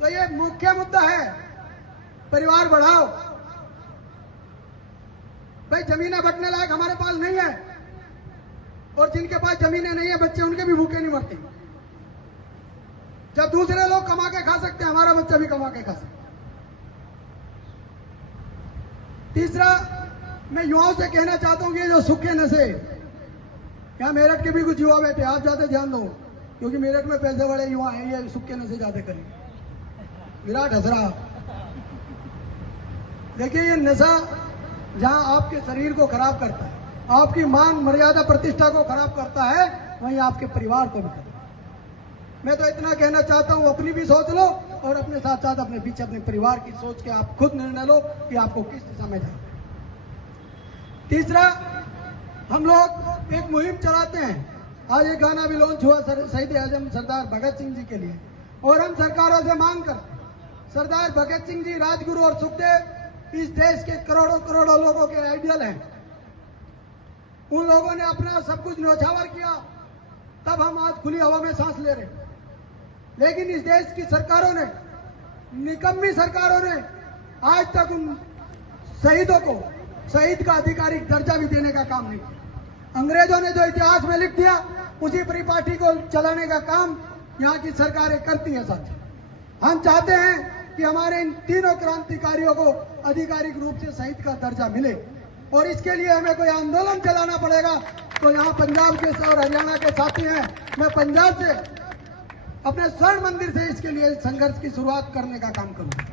तो ये मुख्य मुद्दा है, परिवार बढ़ाओ। भाई जमीनें बंटने लायक हमारे पास नहीं है, और जिनके पास जमीनें नहीं है बच्चे उनके भी भूखे नहीं मरते। जब दूसरे लोग कमा के खा सकते हैं, हमारा बच्चा भी कमा के खा सकता है। तीसरा, मैं युवाओं से कहना चाहता हूं कि ये जो सूखे नशे, यहाँ मेरठ के भी कुछ युवा बैठे, आप ज्यादा ध्यान दो, क्योंकि मेरठ में पैसे वाले युवा हैं, ये सूखे नशे ज्यादा करें। विराट हंस रहा। देखिए, ये नशा जहां आपके शरीर को खराब करता है, आपकी मान मर्यादा प्रतिष्ठा को खराब करता है, वहीं आपके परिवार को भी करता है। मैं तो इतना कहना चाहता हूं, अपनी भी सोच लो और अपने साथ साथ अपने पीछे अपने परिवार की सोच के आप खुद निर्णय लो कि आपको किस दिशा में जाना। तीसरा, हम लोग एक मुहिम चलाते हैं। आज एक गाना भी लॉन्च हुआ शहीद आजम सरदार भगत सिंह जी के लिए, और हम सरकारों से मांग करते हैं, सरदार भगत सिंह जी, राजगुरु और सुखदेव इस देश के करोड़ों करोड़ों लोगों के आइडियल हैं। उन लोगों ने अपना सब कुछ न्यौछावर किया, तब हम आज खुली हवा में सांस ले रहे हैं। लेकिन इस देश की सरकारों ने, निकम्मी सरकारों ने आज तक उन शहीदों को शहीद का आधिकारिक दर्जा भी देने का काम नहीं किया। अंग्रेजों ने जो इतिहास में लिख दिया, उसी परिपाटी को चलाने का काम यहाँ की सरकारें करती हैं। साथ हम चाहते हैं कि हमारे इन तीनों क्रांतिकारियों को आधिकारिक रूप से शहीद का दर्जा मिले, और इसके लिए हमें कोई आंदोलन चलाना पड़ेगा। तो यहाँ पंजाब के और हरियाणा के साथी हैं, मैं पंजाब से अपने स्वर्ण मंदिर से इसके लिए संघर्ष की शुरुआत करने का काम करूंगा।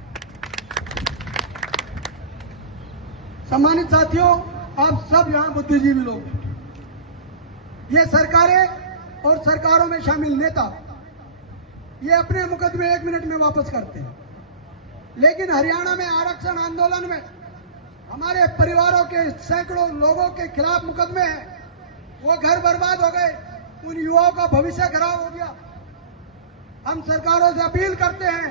सम्मानित साथियों, आप सब यहाँ बुद्धिजीवी लोग हैं। ये सरकारें और सरकारों में शामिल नेता ये अपने मुकदमे 1 मिनट में वापस करते हैं, लेकिन हरियाणा में आरक्षण आंदोलन में हमारे परिवारों के सैकड़ों लोगों के खिलाफ मुकदमे हैं। वो घर बर्बाद हो गए, उन युवाओं का भविष्य खराब हो गया। हम सरकारों से अपील करते हैं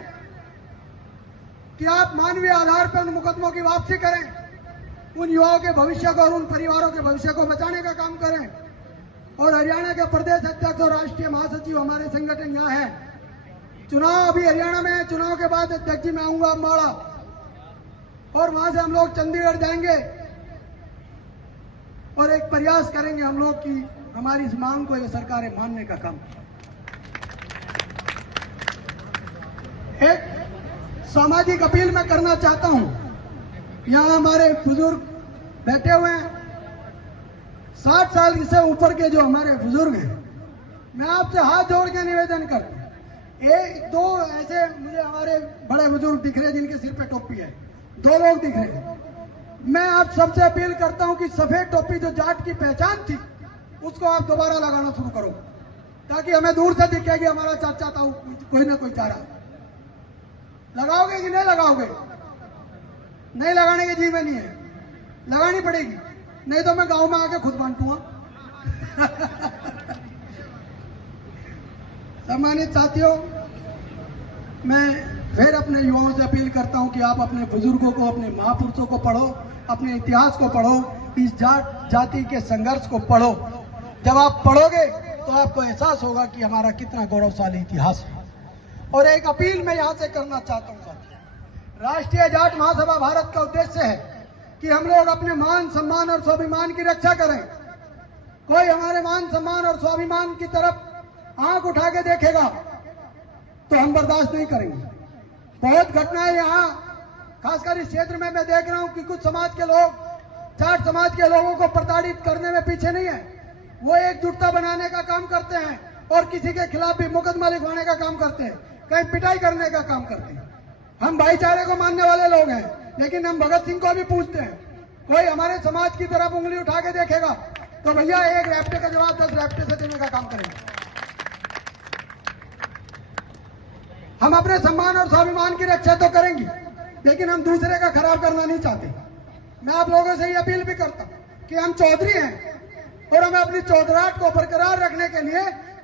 कि आप मानवीय आधार पर उन मुकदमों की वापसी करें, उन युवाओं के भविष्य को और उन परिवारों के भविष्य को बचाने का काम करें। और हरियाणा के प्रदेश अध्यक्ष और राष्ट्रीय महासचिव हमारे संगठन यहाँ है। चुनाव अभी हरियाणा में है, चुनाव के बाद अध्यक्ष जी मैं आऊंगा अम्बाड़ा, और वहां से हम लोग चंडीगढ़ जाएंगे और एक प्रयास करेंगे हम लोग कि हमारी इस मांग को ये सरकारें मानने का काम। एक सामाजिक अपील मैं करना चाहता हूं। यहां हमारे बुजुर्ग बैठे हुए हैं, 60 साल से ऊपर के जो हमारे बुजुर्ग हैं, मैं आपसे हाथ जोड़ के निवेदन करता हूं। एक दो ऐसे मुझे हमारे बड़े बुजुर्ग दिख रहे हैं जिनके सिर पे टोपी है, 2 लोग दिख रहे हैं। मैं आप सबसे अपील करता हूं कि सफेद टोपी जो जाट की पहचान थी, उसको आप दोबारा लगाना शुरू करो, ताकि हमें दूर से दिखे कि हमारा चाचा था कोई ना कोई चारा। लगाओगे कि नहीं लगाओगे? नहीं लगाने के जी में नहीं है, लगानी पड़ेगी, नहीं तो मैं गांव में आके खुद बांटूंगा। सम्मानित साथियों, मैं फिर अपने युवाओं से अपील करता हूं कि आप अपने बुजुर्गों को, अपने महापुरुषों को पढ़ो, अपने इतिहास को पढ़ो, इस जाट जाति के संघर्ष को पढ़ो। जब आप पढ़ोगे तो आपको एहसास होगा कि हमारा कितना गौरवशाली इतिहास है। और एक अपील मैं यहां से करना चाहता हूं साथियों, राष्ट्रीय जाट महासभा भारत का उद्देश्य है कि हम लोग अपने मान सम्मान और स्वाभिमान की रक्षा करें। कोई हमारे मान सम्मान और स्वाभिमान की तरफ आंख उठा के देखेगा तो हम बर्दाश्त नहीं करेंगे। बहुत घटनाएं यहाँ खासकर इस क्षेत्र में मैं देख रहा हूं कि कुछ समाज के लोग, जाट समाज के लोगों को प्रताड़ित करने में पीछे नहीं है। वो एकजुटता बनाने का काम करते हैं और किसी के खिलाफ भी मुकदमा लिखवाने का काम करते हैं, कहीं पिटाई करने का काम करते हैं। हम भाईचारे को मानने वाले लोग हैं, लेकिन हम भगत सिंह को भी पूछते हैं। कोई हमारे समाज की तरफ उंगली उठा के देखेगा तो भैया एक रैप्टे का जवाब 10 रैप्टे से देने का काम करेंगे। हम अपने सम्मान और स्वाभिमान की रक्षा तो करेंगे, लेकिन हम दूसरे का खराब करना नहीं चाहते। मैं आप लोगों से ये अपील भी करता हूं कि हम चौधरी हैं और हमें अपनी चौधराहट को बरकरार रखने के लिए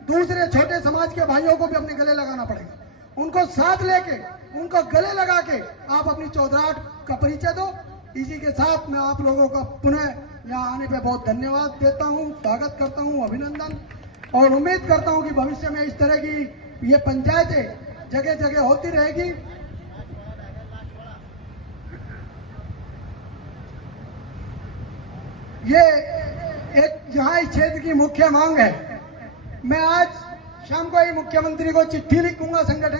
दूसरे छोटे समाज के भाइयों को भी अपने गले लगाना पड़ेगा। उनको साथ लेके, उनको गले लगा के आप अपनी चौधराहट का परिचय दो। इसी के साथ मैं आप लोगों का पुनः यहाँ आने पे बहुत धन्यवाद देता हूँ, स्वागत करता हूँ, अभिनंदन, और उम्मीद करता हूँ कि भविष्य में इस तरह की ये पंचायतें जगह जगह होती रहेगी। ये एक यहाँ इस क्षेत्र की मुख्य मांग है। मैं आज शाम को ही मुख्यमंत्री को चिट्ठी लिखूंगा संगठन